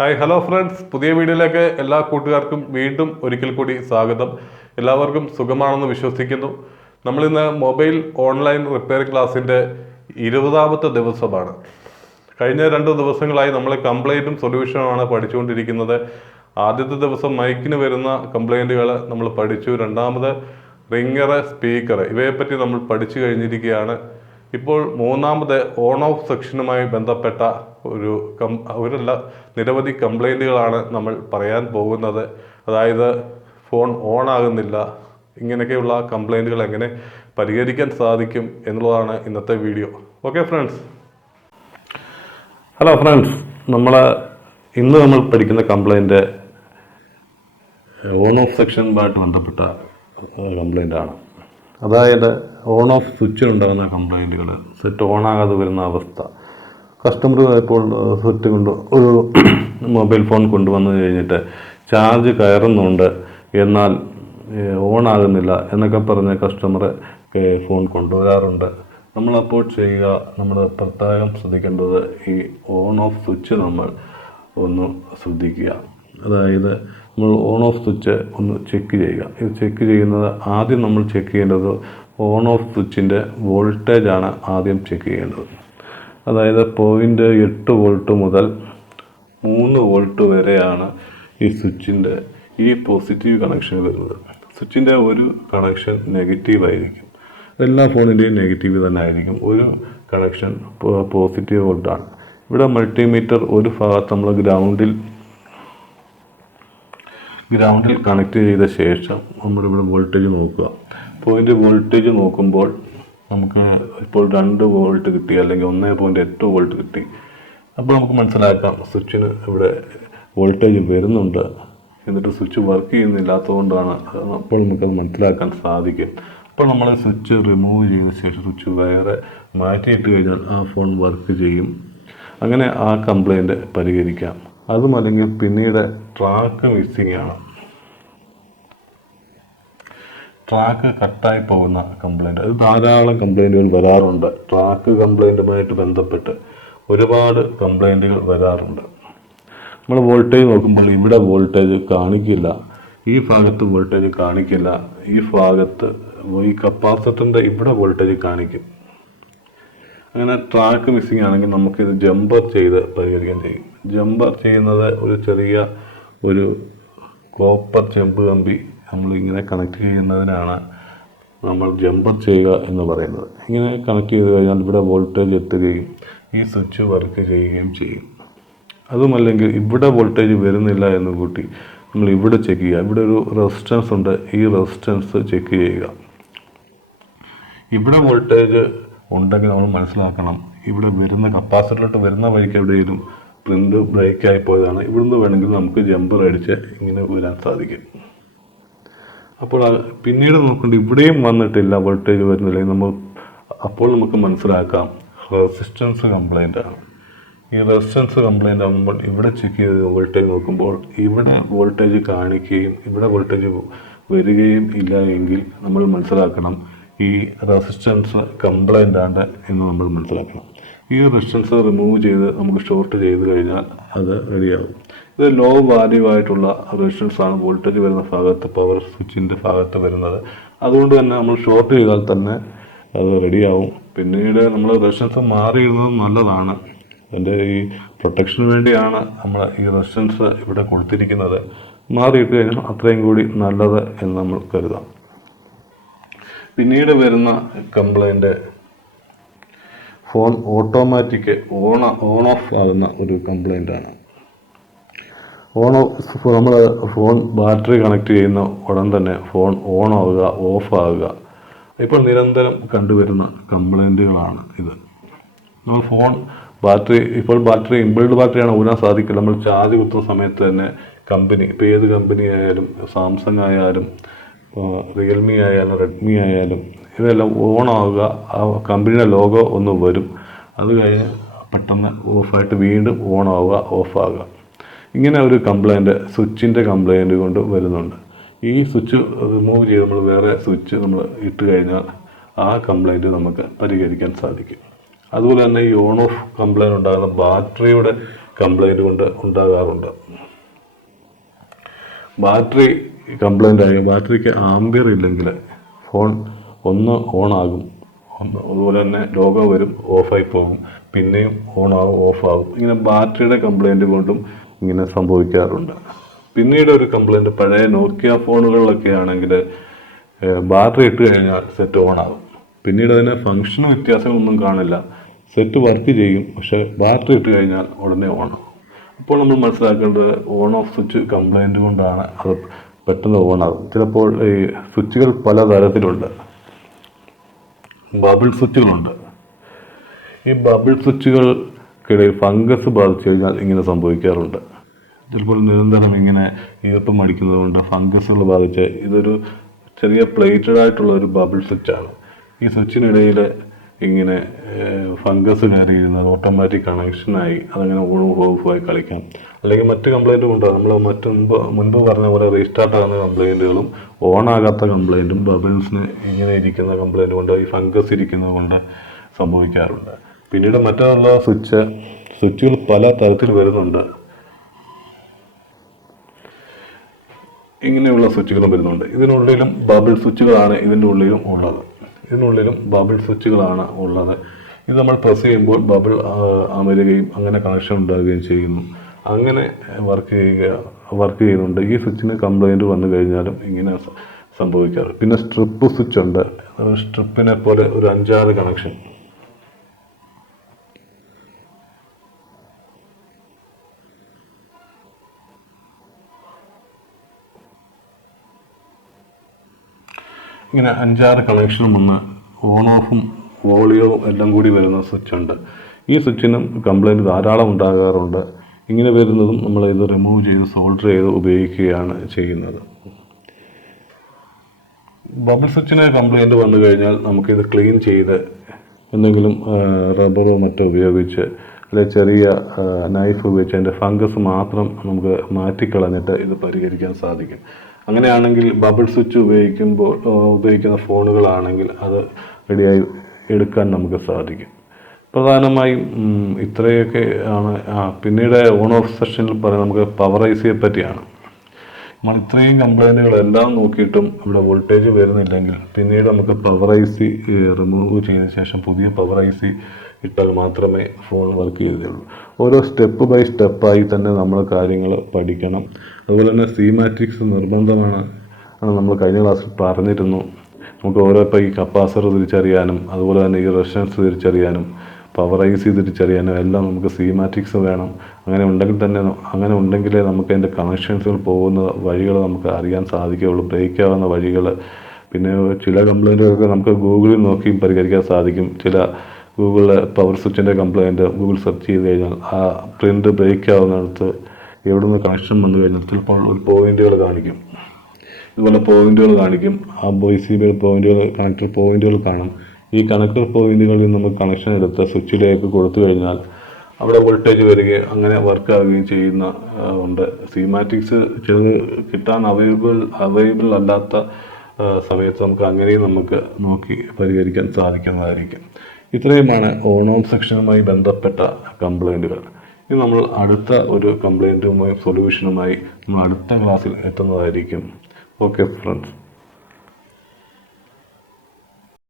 Hi hello friends, പുതിയ വീഡിയോയിലേക്ക് എല്ലാ കൂട്ടുകാർക്കും വീണ്ടും ഒരിക്കൽ കൂടി സ്വാഗതം. എല്ലാവർക്കും സുഖമാണെന്ന് വിശ്വസിക്കുന്നു. നമ്മളിന്ന് മൊബൈൽ ഓൺലൈൻ റിപ്പയർ ക്ലാസ്സിൻ്റെ 20ാമത്തെ ദിവസമാണ്. കഴിഞ്ഞ 2 ദിവസങ്ങളായി നമ്മൾ കംപ്ലൈൻറ്റും സൊല്യൂഷനുമാണ് പഠിച്ചുകൊണ്ടിരിക്കുന്നത്. ആദ്യത്തെ ദിവസം മൈക്കിന് വരുന്ന കംപ്ലൈൻറ്റുകൾ നമ്മൾ പഠിച്ചു. രണ്ടാമത് റിംഗർ, സ്പീക്കർ ഇവയെപ്പറ്റി നമ്മൾ പഠിച്ചു കഴിഞ്ഞിരിക്കുകയാണ്. ഇപ്പോൾ മൂന്നാമത് ഓൺ ഓഫ് സെക്ഷനുമായി ബന്ധപ്പെട്ട നിരവധി കംപ്ലൈൻറ്റുകളാണ് നമ്മൾ പറയാൻ പോകുന്നത്. അതായത് ഫോൺ ഓൺ ആകുന്നില്ല, ഇങ്ങനെയൊക്കെയുള്ള കംപ്ലൈൻറ്റുകൾ എങ്ങനെ പരിഹരിക്കാൻ സാധിക്കും എന്നുള്ളതാണ് ഇന്നത്തെ video. Okay friends. Hello friends, ഇന്ന് നമ്മൾ പഠിക്കുന്ന കംപ്ലൈൻറ്റ് ഓൺ ഓഫ് സെക്ഷനുമായിട്ട് ബന്ധപ്പെട്ട കംപ്ലൈൻ്റാണ്. അതായത് ഓൺ ഓഫ് സ്വിച്ചിലുണ്ടാകുന്ന കംപ്ലൈൻറ്റുകൾ, സെറ്റ് ഓൺ ആകാതെ വരുന്ന അവസ്ഥ. കസ്റ്റമർ ഇപ്പോൾ സെറ്റ് ഒരു മൊബൈൽ ഫോൺ കൊണ്ടുവന്നു കഴിഞ്ഞിട്ട് ചാർജ് കയറുന്നുണ്ട്, എന്നാൽ ഓൺ ആകുന്നില്ല എന്നൊക്കെ പറഞ്ഞ് കസ്റ്റമർ ഫോൺ കൊണ്ടുവരാറുണ്ട്. നമ്മളപ്പോൾ ചെയ്യുക, നമ്മൾ പ്രത്യേകം ശ്രദ്ധിക്കേണ്ടത് ഈ ഓൺ ഓഫ് സ്വിച്ച് നമ്മൾ ഒന്ന് ശ്രദ്ധിക്കുക. അതായത് നമ്മൾ ഓൺ ഓഫ് സ്വിച്ച് ഒന്ന് ചെക്ക് ചെയ്യുക. ഇത് ചെക്ക് ചെയ്യുന്നത് ആദ്യം നമ്മൾ ചെക്ക് ചെയ്യേണ്ടത് ഓൺ ഓഫ് സ്വിച്ചിൻ്റെ വോൾട്ടേജാണ് ആദ്യം ചെക്ക് ചെയ്യേണ്ടത്. അതായത് 0.8 വോൾട്ട് മുതൽ 3 വോൾട്ട് വരെയാണ് ഈ സ്വിച്ചിൻ്റെ ഈ പോസിറ്റീവ് കണക്ഷൻ വരുന്നത്. സ്വിച്ചിൻ്റെ ഒരു കണക്ഷൻ നെഗറ്റീവ് ആയിരിക്കും. എല്ലാ ഫോണിൻ്റെയും നെഗറ്റീവ് തന്നെ ആയിരിക്കും. ഒരു കണക്ഷൻ പോസിറ്റീവ് വോൾട്ടാണ്. ഇവിടെ മൾട്ടിമീറ്റർ ഒരു ഭാഗത്ത് നമ്മൾ ഗ്രൗണ്ടിൽ കണക്ട് ചെയ്ത ശേഷം നമ്മളിവിടെ വോൾട്ടേജ് നോക്കുക. വോൾട്ടേജ് നോക്കുമ്പോൾ നമുക്ക് ഇപ്പോൾ 2 വോൾട്ട് കിട്ടി, അല്ലെങ്കിൽ 1.8 വോൾട്ട് കിട്ടി. അപ്പോൾ നമുക്ക് മനസ്സിലാക്കാം സ്വിച്ചിന് ഇവിടെ വോൾട്ടേജ് വരുന്നുണ്ട്, എന്നിട്ട് സ്വിച്ച് വർക്ക് ചെയ്യുന്നില്ലാത്തതുകൊണ്ടാണ്. അപ്പോൾ നമുക്കത് മനസ്സിലാക്കാൻ സാധിക്കും. അപ്പോൾ നമ്മൾ സ്വിച്ച് റിമൂവ് ചെയ്ത ശേഷം സ്വിച്ച് വേറെ മാറ്റിയിട്ട് കഴിഞ്ഞാൽ ആ ഫോൺ വർക്ക് ചെയ്യും. അങ്ങനെ ആ കംപ്ലൈൻറ്റ് പരിഹരിക്കാം. അതുമല്ലെങ്കിൽ പിന്നീട് ട്രാക്ക് മിസ്സിംഗ് ആണ്. ട്രാക്ക് കട്ടായി പോകുന്ന കംപ്ലൈൻറ്റ്, അത് ധാരാളം കംപ്ലൈൻറ്റുകൾ വരാറുണ്ട്. ട്രാക്ക് കംപ്ലൈൻറ്റുമായിട്ട് ബന്ധപ്പെട്ട് ഒരുപാട് കംപ്ലൈൻറ്റുകൾ വരാറുണ്ട്. നമ്മൾ വോൾട്ടേജ് നോക്കുമ്പോൾ ഇവിടെ വോൾട്ടേജ് കാണിക്കില്ല, ഈ ഭാഗത്ത് വോൾട്ടേജ് കാണിക്കില്ല, ഈ ഭാഗത്ത് ഈ കപ്പാസിറ്ററിൻ്റെ ഇവിടെ വോൾട്ടേജ് കാണിക്കും. അങ്ങനെ ട്രാക്ക് മിസ്സിംഗ് ആണെങ്കിൽ നമുക്കിത് ജമ്പർ ചെയ്ത് പരിഹരിക്കാൻ ചെയ്യും. ജമ്പർ ചെയ്യുന്നത് ഒരു കോപ്പർ ചെമ്പ് കമ്പി നമ്മളിങ്ങനെ കണക്ട് ചെയ്യുന്നതിനാണ് നമ്മൾ ജമ്പർ ചെയ്യുക എന്ന് പറയുന്നത്. ഇങ്ങനെ കണക്ട് ചെയ്ത് കഴിഞ്ഞാൽ ഇവിടെ വോൾട്ടേജ് എത്തുകയും ഈ സ്വിച്ച് വർക്ക് ചെയ്യുകയും ചെയ്യും. അതുമല്ലെങ്കിൽ ഇവിടെ വോൾട്ടേജ് വരുന്നില്ല എന്ന് കൂട്ടി നമ്മൾ ഇവിടെ ചെക്ക് ചെയ്യുക. ഇവിടെ ഒരു റെസിസ്റ്റൻസ് ഉണ്ട്, ഈ റെസിസ്റ്റൻസ് ചെക്ക് ചെയ്യുക. ഇവിടെ വോൾട്ടേജ് ഉണ്ടെങ്കിൽ നമ്മൾ മനസ്സിലാക്കണം, ഇവിടെ വരുന്ന കപ്പാസിറ്ററിലോട്ട് വരുന്ന വഴിക്ക് എവിടെയെങ്കിലും പ്രിൻ്റ് ബ്രേക്ക് ആയി പോയതാണ്. ഇവിടുന്ന് വേണമെങ്കിൽ നമുക്ക് ജമ്പർ അടിച്ച് ഇങ്ങനെ വരാൻ സാധിക്കും. അപ്പോൾ പിന്നീട് നോക്കേണ്ട ഇവിടെയും വന്നിട്ടില്ല, വോൾട്ടേജ് വരുന്നില്ല. അപ്പോൾ നമുക്ക് മനസ്സിലാക്കാം റെസിസ്റ്റൻസ് കംപ്ലൈൻ്റ് ആണ്. ഈ റെസിസ്റ്റൻസ് കംപ്ലൈൻ്റ് ആകുമ്പോൾ ഇവിടെ ചെക്ക് ചെയ്ത് വോൾട്ടേജ് നോക്കുമ്പോൾ ഇവിടെ വോൾട്ടേജ് കാണിക്കുകയും ഇവിടെ വോൾട്ടേജ് വരികയും ഇല്ല എങ്കിൽ നമ്മൾ മനസ്സിലാക്കണം ഈ റെസിസ്റ്റൻസ് കംപ്ലൈൻ്റ് ആണ് എന്ന് നമ്മൾ മനസ്സിലാക്കണം. ഈ റെസിസ്റ്റൻസ് റിമൂവ് ചെയ്ത് നമുക്ക് ഷോർട്ട് ചെയ്ത് കഴിഞ്ഞാൽ അത് റെഡിയാകും. ഇത് ലോ വാല്യൂ ആയിട്ടുള്ള റെസിസ്റ്റൻസ് ആണ് വോൾട്ടേജ് വരുന്ന ഭാഗത്ത്, പവർ സ്വിച്ചിൻ്റെ ഭാഗത്ത് വരുന്നത്. അതുകൊണ്ട് തന്നെ നമ്മൾ ഷോർട്ട് ചെയ്താൽ തന്നെ അത് റെഡിയാവും. പിന്നീട് നമ്മൾ റെസിസ്റ്റൻസ് മാറിയിടുന്നത് നല്ലതാണ്. അതിൻ്റെ ഈ പ്രൊട്ടക്ഷന് വേണ്ടിയാണ് നമ്മൾ ഈ റെസിസ്റ്റൻസ് ഇവിടെ കൊടുത്തിരിക്കുന്നത്. മാറിയിട്ട് കഴിഞ്ഞാൽ അത്രയും കൂടി നല്ലത് എന്ന് നമ്മൾ കരുതാം. പിന്നീട് വരുന്ന complaint phone automatic on of ആകുന്ന ഒരു കംപ്ലൈൻ്റ് ആണ്. നമ്മൾ ഫോൺ ബാറ്ററി കണക്ട് ചെയ്യുന്ന ഉടൻ തന്നെ ഫോൺ ഓൺ ആവുക, ഓഫ് ആവുക, ഇപ്പോൾ നിരന്തരം കണ്ടുവരുന്ന കംപ്ലൈൻറ്റുകളാണ് ഇത്. നമ്മൾ ഇപ്പോൾ ബാറ്ററി ഇൻബിൽഡ് ബാറ്ററിയാണ് ഊരാൻ സാധിക്കില്ല. നമ്മൾ ചാർജ് കുത്തുന്ന സമയത്ത് തന്നെ ഇപ്പോൾ ഏത് കമ്പനി ആയാലും, സാംസങ് ആയാലും, റിയൽമി ആയാലും, റെഡ്മി ആയാലും, ഇതെല്ലാം ഓൺ ആവുക, ആ കമ്പനിയുടെ ലോഗോ ഒന്ന് വരും. അത് കഴിഞ്ഞ് പെട്ടെന്ന് ഓഫായിട്ട് വീണ്ടും ഓൺ ആവുക, ഓഫ് ആവുക. ഇങ്ങനെ ഒരു കംപ്ലൈൻറ്റ് സ്വിച്ചിൻ്റെ കംപ്ലൈൻറ്റ് കൊണ്ട് വരുന്നുണ്ട്. ഈ സ്വിച്ച് റിമൂവ് ചെയ്ത് നമ്മൾ വേറെ സ്വിച്ച് നമ്മൾ ഇട്ട് കഴിഞ്ഞാൽ ആ കംപ്ലൈൻറ്റ് നമുക്ക് പരിഹരിക്കാൻ സാധിക്കും. അതുപോലെ തന്നെ ഈ ഓൺ ഓഫ് കംപ്ലൈൻറ്റ് ഉണ്ടാകുന്ന ബാറ്ററിയുടെ കംപ്ലൈൻറ്റ് കൊണ്ട് ഉണ്ടാകാറുണ്ട്. ബാറ്ററി കംപ്ലൈൻ്റ് ആയി ബാറ്ററിക്ക് ആംബിയർ ഇല്ലെങ്കിൽ ഫോൺ ഒന്ന് ഓണാകും, അതുപോലെ തന്നെ ലോഗോ വരും, ഓഫായി പോകും, പിന്നെയും ഓണാകും, ഓഫാകും. ഇങ്ങനെ ബാറ്ററിയുടെ കംപ്ലൈൻറ്റ് കൊണ്ടും ഇങ്ങനെ സംഭവിക്കാറുണ്ട്. പിന്നീട് ഒരു കംപ്ലൈൻറ്റ് പഴയ നോക്കിയ ഫോണുകളിലൊക്കെ ആണെങ്കിൽ ബാറ്ററി ഇട്ട് കഴിഞ്ഞാൽ സെറ്റ് ഓണാകും. പിന്നീട് അതിന് ഫങ്ഷൻ വ്യത്യാസങ്ങളൊന്നും കാണില്ല, സെറ്റ് വർക്ക് ചെയ്യും, പക്ഷേ ബാറ്ററി ഇട്ട് കഴിഞ്ഞാൽ ഉടനെ ഓണാകും. അപ്പോൾ നമ്മൾ മനസ്സിലാക്കേണ്ടത് ഓൺ ഓഫ് സ്വിച്ച് കംപ്ലൈൻറ്റ് കൊണ്ടാണ് അത് പെട്ടെന്ന് ഓണാകും. ചിലപ്പോൾ ഈ സ്വിച്ചുകൾ പല തരത്തിലുണ്ട്. ബബിൾ സ്വിച്ചുകളുണ്ട്. ഈ ബബിൾ സ്വിച്ചുകൾക്കിടയിൽ ഫംഗസ് ബാധിച്ചു കഴിഞ്ഞാൽ ഇങ്ങനെ സംഭവിക്കാറുണ്ട്. ചിലപ്പോൾ നിരന്തരം ഇങ്ങനെ ഈർപ്പം അടിക്കുന്നത് കൊണ്ട് ഫംഗസുകൾ ബാധിച്ച് ഇതൊരു ചെറിയ പ്ലേറ്റഡ് ആയിട്ടുള്ള ഒരു ബബിൾ സ്വിച്ചാണ്. ഈ സ്വിച്ചിനിടയിൽ ഇങ്ങനെ ഫംഗസ് കയറിയിരുന്നത് ഓട്ടോമാറ്റിക് കണക്ഷനായി അതങ്ങനെ ഓൺ ഓഫായി കളിക്കാം. അല്ലെങ്കിൽ മറ്റ് കംപ്ലൈൻറ്റും ഉണ്ട്. നമ്മൾ മുൻപ് പറഞ്ഞ പോലെ റീസ്റ്റാർട്ട് ആകുന്ന കംപ്ലൈൻറ്റുകളും ഓണാകാത്ത കംപ്ലൈൻറ്റും ബബിൾസിന് ഇങ്ങനെ ഇരിക്കുന്ന കംപ്ലൈൻറ്റ് കൊണ്ട് ഈ ഫംഗസ് ഇരിക്കുന്നത് കൊണ്ട് സംഭവിക്കാറുണ്ട്. പിന്നീട് മറ്റുള്ള സ്വിച്ചുകൾ പല തരത്തിൽ വരുന്നുണ്ട്. ഇങ്ങനെയുള്ള സ്വിച്ചുകളും വരുന്നുണ്ട്. ഇതിനുള്ളിലും ബബിൾ സ്വിച്ചുകളാണ് ബബിൾ സ്വിച്ചുകളാണ് ഉള്ളത്. ഇത് നമ്മൾ പ്രസ് ചെയ്യുമ്പോൾ ബബിൾ അമരുകയും അങ്ങനെ കണക്ഷൻ ഉണ്ടാകുകയും ചെയ്യുന്നു. അങ്ങനെ വർക്ക് ചെയ്യുന്നുണ്ട്. ഈ സ്വിച്ചിന് കംപ്ലൈൻറ്റ് വന്നു കഴിഞ്ഞാലും ഇങ്ങനെ സംഭവിക്കാറ്. പിന്നെ സ്ട്രിപ്പ് സ്വിച്ച് ഉണ്ട്. സ്ട്രിപ്പിനെ പോലെ ഒരു 5-6 കണക്ഷൻ. ഇങ്ങനെ 5-6 കണക്ഷനും ഒന്ന് ഓൺ ഓഫും വോളിയവും എല്ലാം കൂടി വരുന്ന സ്വിച്ചുണ്ട്. ഈ സ്വിച്ചിനും കംപ്ലൈൻറ്റ് ധാരാളം ഉണ്ടാകാറുണ്ട്. ഇങ്ങനെ വരുന്നതും നമ്മൾ ഇത് റിമൂവ് ചെയ്ത് സോൾഡർ ചെയ്ത് ഉപയോഗിക്കുകയാണ് ചെയ്യുന്നത്. ബബിൾ സ്വിച്ചിന് കംപ്ലൈൻറ്റ് വന്നു കഴിഞ്ഞാൽ നമുക്കിത് ക്ലീൻ ചെയ്ത് എന്തെങ്കിലും റബ്ബറോ മറ്റോ ഉപയോഗിച്ച് അല്ലെങ്കിൽ ചെറിയ നൈഫ് ഉപയോഗിച്ച് അതിൻ്റെ ഫംഗസ് മാത്രം നമുക്ക് മാറ്റിക്കളഞ്ഞിട്ട് ഇത് പരിഹരിക്കാൻ സാധിക്കും. അങ്ങനെയാണെങ്കിൽ ബബിൾ സ്വിച്ച് ഉപയോഗിക്കുന്ന ഫോണുകളാണെങ്കിൽ അത് റെഡിയായി എടുക്കാൻ നമുക്ക് സാധിക്കും. പ്രധാനമായും ഇത്രയൊക്കെ ആണ്. പിന്നീട് ഓൺ ഓഫ് സെഷനിൽ പറയാൻ നമുക്ക് പവർ ഐസിയെ പറ്റിയാണ്. നമ്മൾ ഇത്രയും കംപ്ലൈൻറ്റുകളെല്ലാം നോക്കിയിട്ടും ഇവിടെ വോൾട്ടേജ് വരുന്നില്ലെങ്കിൽ പിന്നീട് നമുക്ക് പവർ ഐസി റിമൂവ് ചെയ്തതിന് ശേഷം പുതിയ പവർ ഐസി ഇട്ടാൽ മാത്രമേ ഫോൺ വർക്ക് ചെയ്തുള്ളൂ. ഓരോ സ്റ്റെപ്പ് ബൈ സ്റ്റെപ്പായി തന്നെ നമ്മൾ കാര്യങ്ങൾ പഠിക്കണം. അതുപോലെ തന്നെ സീമാറ്റിക്സ് നിർബന്ധമാണ് നമ്മൾ കഴിഞ്ഞ ക്ലാസ്സിൽ പറഞ്ഞിരുന്നു. നമുക്ക് ഓരോ ഇപ്പോൾ ഈ കപ്പാസിറ്റർ തിരിച്ചറിയാനും അതുപോലെ തന്നെ ഈ റെസിസ്റ്റൻസ് തിരിച്ചറിയാനും പവർ ഐസി തിരിച്ചറിയാനും എല്ലാം നമുക്ക് സീമാറ്റിക്സ് വേണം. അങ്ങനെ ഉണ്ടെങ്കിലേ നമുക്ക് അതിൻ്റെ കണക്ഷൻസുകൾ പോകുന്ന വഴികൾ നമുക്ക് അറിയാൻ സാധിക്കുകയുള്ളൂ, ബ്രേക്ക് ആവുന്ന വഴികൾ. പിന്നെ ചില കംപ്ലൈൻറ്റുകളൊക്കെ നമുക്ക് ഗൂഗിളിൽ നോക്കിയും പരിഹരിക്കാൻ സാധിക്കും. ചില ഗൂഗിളിൽ പവർ സ്വിച്ചിൻ്റെ കംപ്ലൈൻറ്റ് ഗൂഗിൾ സെർച്ച് ചെയ്ത് കഴിഞ്ഞാൽ ആ പ്രിൻ്റ് ബ്രേക്ക് ആവുന്നിടത്ത് എവിടെ നിന്ന് കണക്ഷൻ വന്നു കഴിഞ്ഞാൽ ചിലപ്പോൾ ഒരു പോയിന്റുകൾ കാണിക്കും. ഇതുപോലെ പോയിന്റുകൾ കാണിക്കും. ആ PCB കണക്ടർ പോയിന്റുകൾ കാണും. ഈ കണക്ടർ പോയിന്റുകളിൽ നമുക്ക് കണക്ഷൻ എടുത്ത് സ്വിച്ചിലേക്ക് കൊടുത്തു കഴിഞ്ഞാൽ അവിടെ വോൾട്ടേജ് വരികയും അങ്ങനെ വർക്ക് ആവുകയും ചെയ്യുന്ന ഉണ്ട്. സീമാറ്റിക്സ് ചിലത് കിട്ടാൻ അവൈലബിൾ അല്ലാത്ത സമയത്ത് നമുക്ക് നോക്കി പരിഹരിക്കാൻ സാധിക്കുന്നതായിരിക്കും. ഇത്രയുമാണ് ഓൺ ഓഫ് സെക്ഷനുമായി ബന്ധപ്പെട്ട കംപ്ലൈൻറ്റുകൾ. ഇനി നമ്മൾ അടുത്ത ഒരു കംപ്ലൈൻറ്റുമായി സൊല്യൂഷനുമായി നമ്മൾ അടുത്ത ക്ലാസ്സിൽ എത്തുന്നതായിരിക്കും. Okay friends.